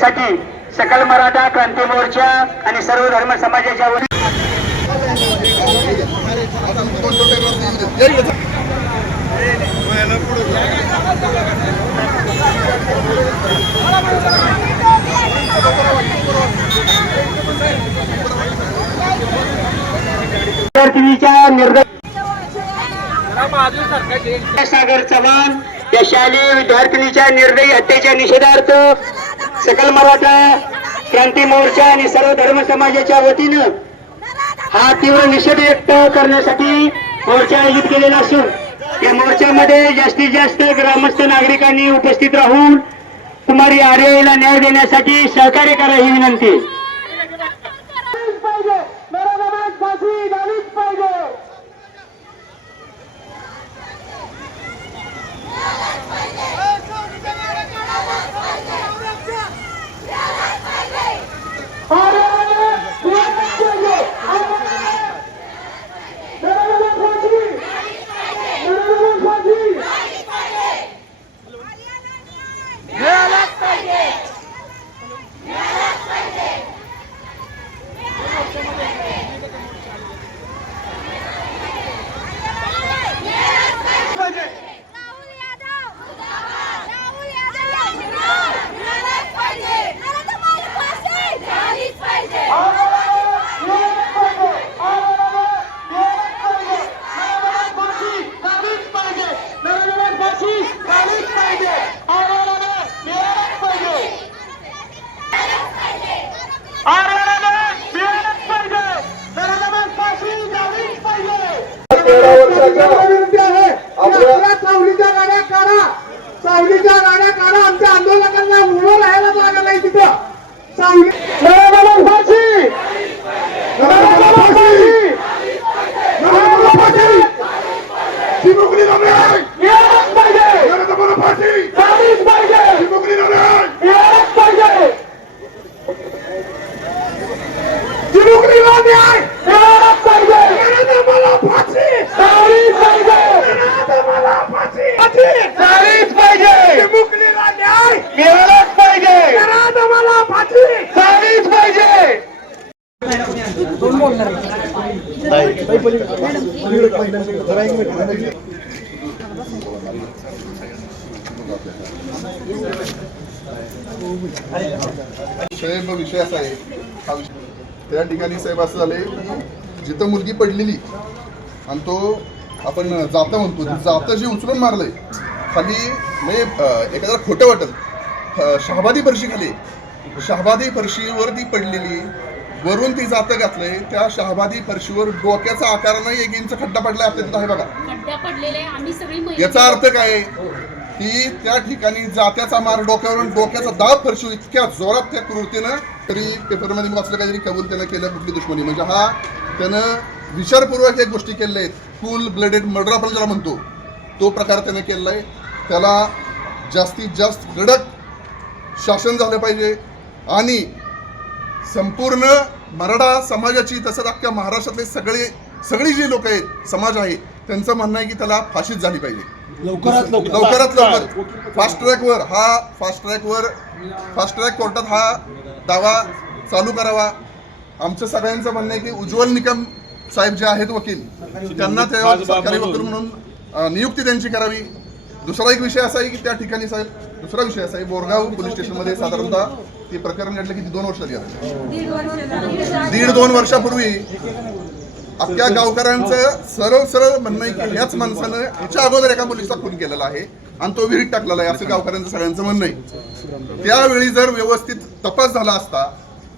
करण्यासाठी सकल मराठा क्रांती मोर्चा आणि सर्व धर्म समाजाच्या वतीने सागर चव्हाण या शालेय विद्यार्थिनीच्या निर्दयी हत्येच्या निषेधार्थ सकल मराठा क्रांती मोर्चा आणि सर्व धर्म समाजाच्या वतीनं हा तीव्र निषेध व्यक्त करण्यासाठी मोर्चा आयोजित केलेला असून या मोर्चामध्ये जास्तीत जास्त ग्रामस्थ नागरिकांनी उपस्थित राहून कुमारी आर्यला न्याय देण्यासाठी सहकार्य करा ही विनंती साहेब विषय असा आहे. हा विषय त्या ठिकाणी साहेब असं झालंय की जिथं मुलगी पडलेली आणि तो आपण जाता म्हणतो ती जातं जे उचलून मारलंय खाली म्हणजे एखादा एखाद्याला खोटं वाटल शहाबादी फरशी खाली. शहाबादी फरशीवर ती पडलेली वरून ती जातं घातलंय त्या शहाबादी फरशीवर डोक्याचा आकारानं एक इंच खड्डा पडलाय आपल्या तिथं आहे बघा. खड्डा पडलेले आम्ही सगळी महिला याचा अर्थ काय? आहे? की त्या ठिकाणी जात्याचा मार डोक्यावरून डोक्याचा दाब फरशी इतक्या जोरात त्या क्रूरतेनं तरी पेपरमध्ये मी वाचलं काहीतरी कबूल त्यानं केलं कुठली दुश्मनी. म्हणजे हा त्यानं विचारपूर्वक एक गोष्टी केलेल्या आहेत. फुल ब्लडेड मर्डर आपण ज्याला म्हणतो तो प्रकार त्यानं केलेला आहे त्याला जास्तीत जास्त कडक शासन झालं पाहिजे. आणि संपूर्ण मराठा समाजाची तसंच अख्ख्या महाराष्ट्रातले सगळे सगळी जी लोक आहेत समाज आहे त्यांचं म्हणणं आहे की त्याला फाशीच झाली पाहिजे. लवकरात लवकर. फास्ट ट्रॅकवर हा फास्ट ट्रॅकवर फास्ट ट्रॅक कोर्टात हा दावा चालू करावा. आमचं सगळ्यांचं म्हणणं आहे की उज्ज्वल निकम साहेब जे आहेत वकील त्यांना त्या सरकारी वकील म्हणून नियुक्ती त्यांची करावी. दुसरा एक विषय असा आहे की त्या ठिकाणी साहेब दुसरा विषय असा आहे बोरगाव पोलीस स्टेशनमध्ये साधारणतः ते प्रकरण घडलं किती? दोन वर्ष झाली दीड दोन वर्षापूर्वी अख्ख्या गावकऱ्यांचं सरळ सरळ म्हणणं आहे की ह्याच माणसानं ह्याच्या अगोदर एका मुलीचा खून केलेला आहे आणि तो विहिरीत टाकलेला आहे असं गावकऱ्यांचं सगळ्यांचं म्हणणं आहे. त्यावेळी जर व्यवस्थित तपास झाला असता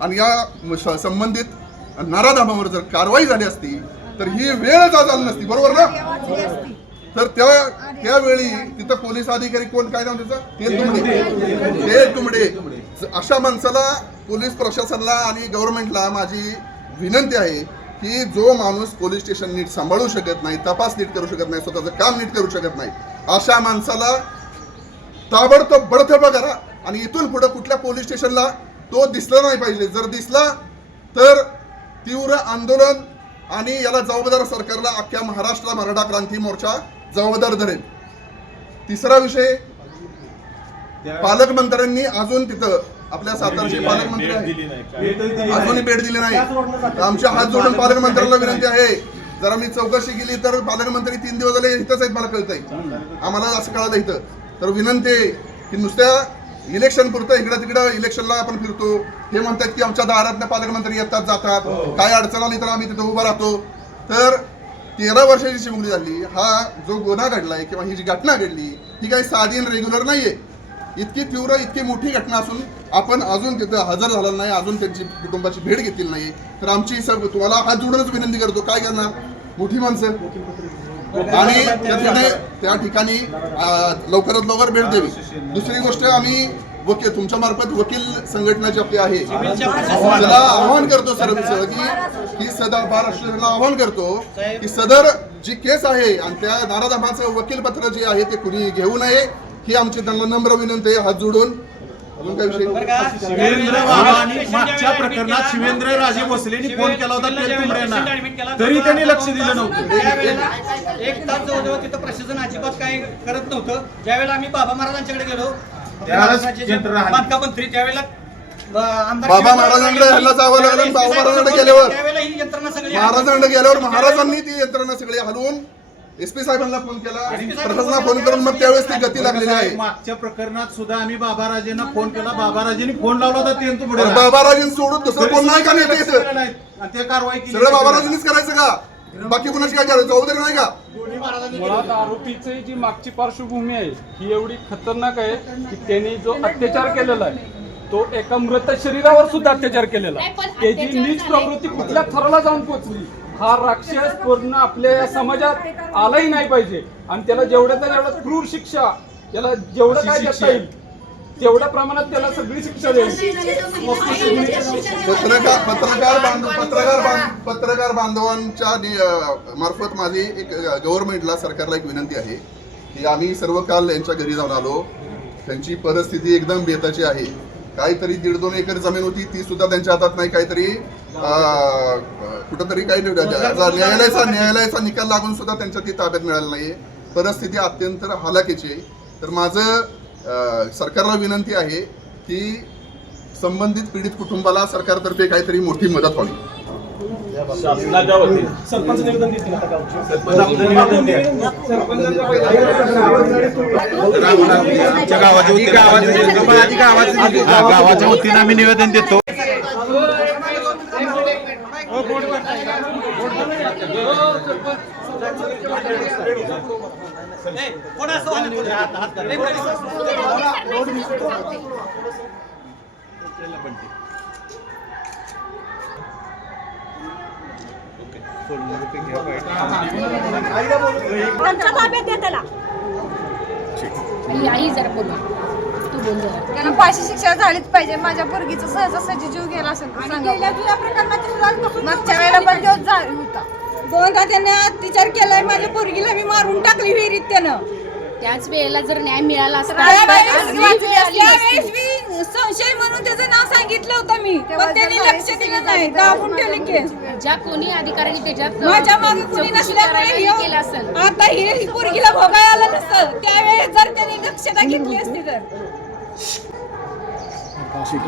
आणि या संबंधित नाराधामावर जर कारवाई झाली असती तर ही वेळच आज आली नसती? बरोबर ना? तर त्या त्यावेळी तिथं पोलीस अधिकारी कोण? काय नाव त्याचं? ते तुमडे. ते तुमडे. अशा माणसाला पोलीस प्रशासनाला आणि गव्हर्नमेंटला माझी विनंती आहे की जो माणूस पोलीस स्टेशन नीट सांभाळू शकत नाही तपास नीट करू शकत नाही स्वतःचं काम नीट करू शकत नाही अशा माणसाला ताबडतोब बडथब करा आणि इथून पुढे कुठल्या पोलीस स्टेशनला तो दिसला नाही पाहिजे. जर दिसला तर तीव्र आंदोलन आणि याला जबाबदार सरकारला अख्ख्या महाराष्ट्र मराठा क्रांती मोर्चा जबाबदार धरेल. तिसरा विषय पालकमंत्र्यांनी अजून तिथं आपल्या सातारचे पालकमंत्री आहेत अजूनही भेट दिली नाही. आमच्या हात जोडून पालकमंत्र्यांना विनंती आहे. जरा मी चौकशी केली तर पालकमंत्री तीन दिवस झाले इथंच आहेत मला कळतंय. आम्हाला असं कळालं इथं. तर विनंती आहे की नुसत्या इलेक्शन पुरतं इकडं तिकडं इलेक्शनला आपण फिरतो. हे म्हणतात की आमच्या दारात पालकमंत्री येतात जातात. काय अडचण आली तर आम्ही तिथं उभा राहतो. तर तेरा वर्षाची चिमुकली झाली. हा जो गुन्हा घडलाय किंवा ही जी घटना घडली ही काही साधी रेग्युलर नाहीये. इतकी तीव्र इतकी मोठी घटना असून आपण अजून तिथं हजर झालेलं नाही अजून त्यांची कुटुंबाची भेट घेतली नाही तर आमची सर तुम्हाला हात जोडूनच विनंती करतो काय करणार? मोठी माणसं. आणि त्या ठिकाणी त्या ठिकाणी लवकरात लवकर भेट द्यावी. दुसरी गोष्ट आम्ही वकील तुमच्या मार्फत वकील संघटना जी आपली आहे त्याला आवाहन करतो सर की की सदा महाराष्ट्राला आवाहन करतो की सदर जी केस आहे आणि त्या नाराधामाचं वकील पत्र जे आहे ते कुणी घेऊ नये. ही आमची त्यांना नम्र विनंती आहे हात जोडून. अजून काय विषय शिवेंद्र मागच्या प्रकरणात शिवेंद्र राजे भोसलेंनी फोन केला होता तेलतुंबड्यांना तरी त्यांनी लक्ष दिलं नव्हतं. एक तास जवळजवळ तिथं प्रशासन अजिबात काही करत नव्हतं ज्यावेळेला आम्ही बाबा महाराजांच्याकडे गेलो. बांधकाम मंत्री त्यावेळेला बाबा महाराजांकडे ह्याला जावं लागलं बाबा महाराजांकडे गेल्यावर. त्यावेळेला ही यंत्रणा सगळी महाराजांकडे गेल्यावर महाराजांनी ती यंत्रणा सगळी हलवून एस पी साहेबांना फोन केला प्रशासनाला फोन करून मग त्यावेळेस ती गती लागलेली आहे. मागच्या प्रकरणात सुद्धा आम्ही बाबाराजेंना फोन केला. बाबाराजेंनी फोन लावला होता तेलतुंबडे पण बाबाराजांनी सोडून दुसरं कोण नाही का नेते इथं? आणि ते कारवाई केली. सगळं बाबाराजांनीच करायचं का? बाकी कुणाची काय करायचं जबाबदारी नाही का? मुळात आरोपीची जी मागची पार्श्वभूमी आहे ही एवढी खतरनाक आहे की त्यांनी जो अत्याचार केलेला आहे तो एका मृत शरीरावर सुद्धा अत्याचार केलेला आहे. नाही, त्याची नीच. प्रवृत्ती कुठल्या थराला जाऊन पोहोचली हा राक्षस पूर्ण आपल्या या समाजात आलाही नाही पाहिजे. आणि त्याला जेवढ्या जेवढं क्रूर शिक्षा त्याला जेवढं काय देता येईल तेवढ्या प्रमाणात त्याला सगळी शिक्षा द्यायची पत्रकार पत्रकार बांधव पत्रकार बांध- पत्रकार बांधवांच्या नि- मार्फत माझी एक गव्हर्नमेंटला सरकारला एक विनंती आहे की आम्ही सर्व काल यांच्या घरी जाऊन आलो. त्यांची परिस्थिती एकदम बेताची आहे. काहीतरी दीड दोन एकर जमीन होती ती सुद्धा त्यांच्या हातात नाही. काहीतरी कुठंतरी काही न्यायालयाचा न्यायालयाचा निकाल लागून सुद्धा त्यांच्या ती ताब्यात मिळाली नाहीये. परिस्थिती अत्यंत हलाखीची आहे. तर माझं सरकारला विनंती आहे की संबंधित पीडित कुटुंबाला सरकारतर्फे काहीतरी मोठी मदत व्हावी. गावाच्या वतीनं आम्ही निवेदन देतो. कोण असं वाहन कोण? हात- हात करा. ए, पोलीस. त्यांच्या ताब्यात द्या त्याला आई आई जरा बोल तू बोल जरा त्याला फाशी शिक्षा झालीच पाहिजे माझ्या पोरगीचा सहजासहजी जीव गेला असेल तर सांगा. मागच्या वेळेला पण तो जा- होता दोनदा त्याने अत्याचार केलाय माझ्या पोरगीला मी मारून टाकली विहिरीत त्यानं. त्याच वेळेला जर न्याय मिळाला असता त्यावेळेस आज मी वाचली आली त्यावेळेस नसती. मी संशय म्हणून त्याचं नाव सांगितलं होतं मी पण त्यांनी लक्ष दिलं नाही दाबून ठेवले केस. ज्या कोणी अधिकाऱ्यांनी त्याच्यात माझ्या मागे कुणी चौकशी नसल्यामुळे करायला ह्यो- केलं असेल. आता हे पोरगीला भोगायला आलं नसतं. त्यावेळेस जर त्यांनी दक्षता घेतली असती तर.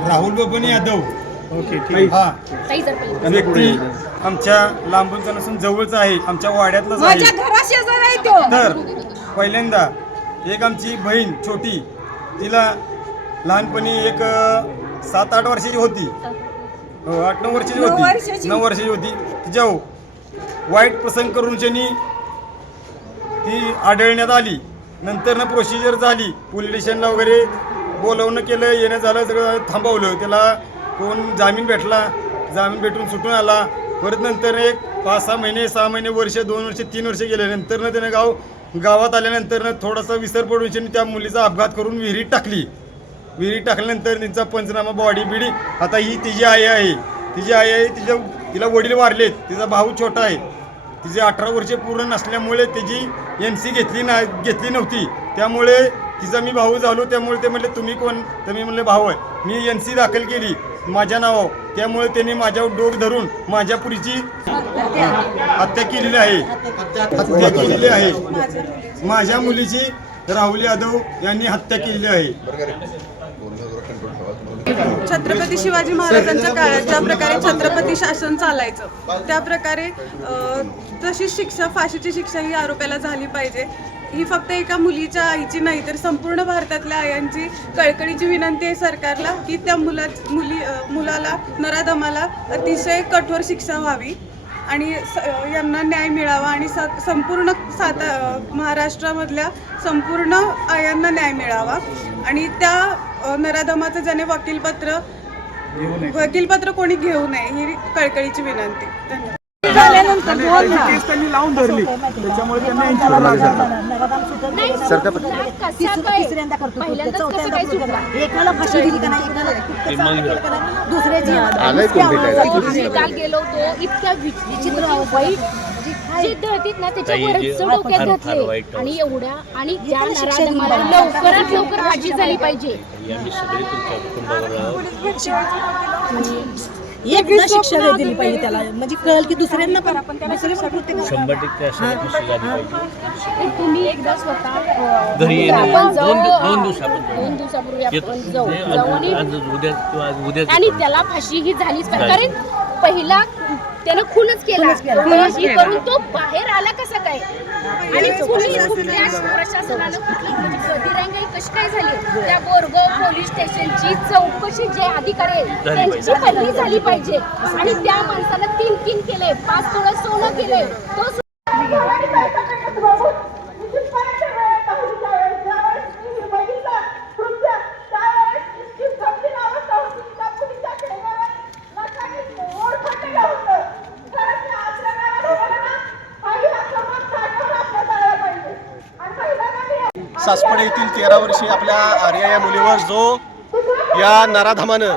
राहुल बबन यादव. हा ताई. जर पहिले व्यक्ती आमच्या लांबूनचा नसून जवळचा आहे. आमच्या वाड्यातलाच माझ्या आहे घरा शेजार आहे तो. तर पहिल्यांदा एक आमची बहीण छोटी तिला लहानपणी एक अ, सात आठ वर्षाची होती. हो, आठ नऊ वर्षाची नऊ होती. वर्षाची. नऊ वर्षाची होती. तिच्या वाईट प्रसंग करून त्यांनी ती आढळण्यात आली. नंतर ना प्रोसिजर झाली पोलीस स्टेशनला वगैरे बोलवणं केलं येणं झालं सगळं थांबवलं. त्याला कोण जामीन भेटला जामीन भेटून सुटून आला. परत नंतर एक पाच सहा महिने सहा महिने वर्ष दोन वर्ष तीन वर्ष गेल्यानंतरनं ना त्यानं गाव गावात आल्यानंतरनं थोडासा विसर पडून त्या मुलीचा अपघात करून विहिरीत टाकली. विहिरीत टाकल्यानंतर त्यांचा पंचनामा बॉडी बिडी. आता ही तिची आई आहे. तिची आई आहे तिच्या तिला वडील वारलेत. तिचा भाऊ छोटा आहे. तिचे अठरा वर्षे पूर्ण नसल्यामुळे त्याची एन सी घेतली ना घेतली नव्हती. त्यामुळे तिचा मी भाऊ झालो. त्यामुळे ते म्हणले तुम्ही कोण? तर मी म्हणले भाऊ आहे. मी एन सी दाखल केली. माझ्या नावावर. त्यामुळे त्यांनी माझ्यावर डोक धरून माझ्या पुरीची हत्या केलेली आहे. हत्या केलेली आहे. माझ्या मुलीची राहुल यादव यांनी हत्या केलेली आहे. छत्रपती शिवाजी महाराजांच्या काळात ज्या प्रकारे छत्रपती शासन चालायचं त्या प्रकारे तशीच शिक्षा फाशीची शिक्षा ही आरोप्याला झाली पाहिजे. ही फक्त एका मुलीच्या आईची नाही तर संपूर्ण भारतातल्या आयांची कळकळीची विनंती आहे सरकारला की त्या मुला मुली मुलाला नराधमाला अतिशय कठोर शिक्षा व्हावी आणि स- यांना न्याय मिळावा आणि सा संपूर्ण साता महाराष्ट्रामधल्या संपूर्ण आयांना न्याय मिळावा. आणि त्या नराधमाचं ज्याने वकीलपत्र वकीलपत्र कोणी घेऊ नये ही कळकळीची विनंती. धन्यवाद. केस त्यांनी लावून धरली. त्याच्यामुळे त्यांना यांच्यावर राग झाला. एकाला फाशी दिली का नाही? एकाला दुसऱ्याची आम्ही काल गेलो होतो इतक्या वि- विचित्र वाईट जे दळतीत ना त्याच्यावरच डोक्यात घातले आणि एवढ्या आणि त्या नराधमाला लवकरात लवकर फाशी झाली पाहिजे. एकदा शिक्षा दिली पाहिजे त्याला. म्हणजे कळल की दुसऱ्यांना पण दुसरे पण कृत्य करा. तर तुम्ही एकदा स्वतः अ, आपण जाऊ दोन दिवसापूर्वी. दिवसापूर्वी आपण जाऊ. जाऊ आणि आणि त्याला फाशी ही झालीच पाहिजे. कारण पहिला त्यानं खूनच केला. खूनच ही करून तो बाहेर आला कसा काय? आणि कुणी कुठल्या प्रशासनानं कुठली म्हणजे कशी काय झाली? त्या बोरगाव पोलीस स्टेशनची चौकशी जे अधिकारी आहेत त्यांची पहिली झाली पाहिजे. आणि त्या माणसाला तीन तीन केले पाच तोळे सोनं केले. तो सासपडे येथील तेरा वर्षी आपल्या आर्या या मुलीवर जो या नराधमानं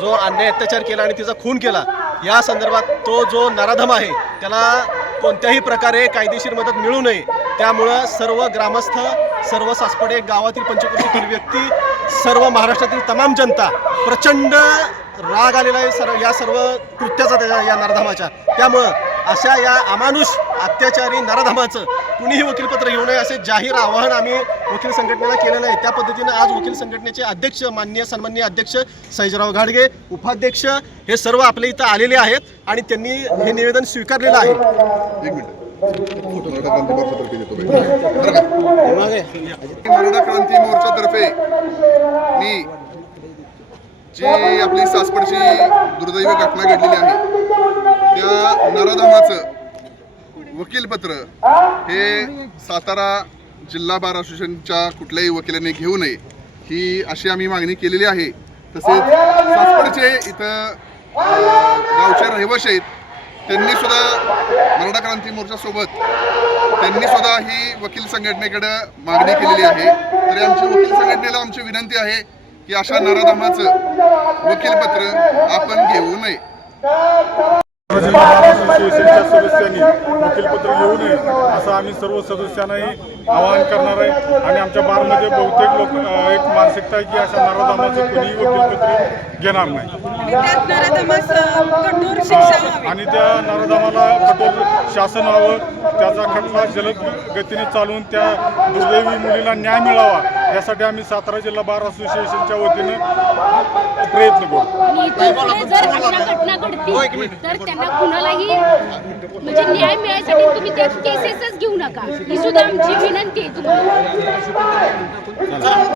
जो अन्याय अत्याचार केला आणि तिचा खून केला या संदर्भात तो जो नराधम आहे त्याला कोणत्याही प्रकारे कायदेशीर मदत मिळू नये. त्यामुळं सर्व ग्रामस्थ सर्व सासपडे गावातील पंचकृषीतील व्यक्ती सर्व महाराष्ट्रातील तमाम जनता प्रचंड राग आलेला आहे सर्व या सर्व कृत्याचा त्याच्या या नराधमाच्या. त्यामुळं अशा या अमानुष अत्याचारी नराधमाचं. कुणीही वकीलपत्र घेऊ नये असे जाहीर आवाहन आम्ही वकील संघटनेला केलेलं आहे त्या पद्धतीनं आज वकील संघटनेचे अध्यक्ष माननीय सन्माननीय अध्यक्ष सैजराव घाडगे उपाध्यक्ष हे सर्व आपल्या इथं आलेले आहेत आणि त्यांनी हे निवेदन स्वीकारलेलं आहे. एक मिनिट. मराठा क्रांती मोर्चातर्फे मी जी आपली सासपडची दुर्दैवी घटना घडलेली आहे त्या नराधमाचं वकीलपत्र हे सातारा जिल्हा बार असोसिएशनच्या कुठल्याही वकिलांनी घेऊ नये. ही अशी आम्ही मागणी केलेली आहे. तसेच सासपडचे इथं गावचे रहिवाशी आहेत. त्यांनी सुद्धा मराठा क्रांती मोर्चासोबत त्यांनी सुद्धा ही वकील संघटनेकडे मागणी केलेली आहे. तरी आमची वकील संघटनेला आमची विनंती आहे की अशा नराधमाचं वकीलपत्र आपण घेऊ नये. असोसिएशनच्या सदस्यांनी वकीलपत्र घेऊ नये असं आम्ही सर्व सदस्यांनाही आवाहन करणार आहे. आणि आमच्या बारमध्ये बहुतेक लोक एक मानसिकता आहे की अशा नराधामाचं कुणीही वकीलपत्र घेणार नाही. आणि त्या नराधामाला कठोर शासन व्हावं त्याचा खटला जलद गतीने चालवून त्या दुर्दैवी मुलीला न्याय मिळावा यासाठी आम्ही सातारा जिल्हा बार असोसिएशनच्या वतीनं प्रयत्न करू आणि इथून पुढे जर अशा घटना घडतील तर त्यांना कुणालाही म्हणजे न्याय मिळायसाठी तुम्ही त्या केसेसच घेऊ नका. ही सुद्धा आमची विनंती आहे तुम्हाला.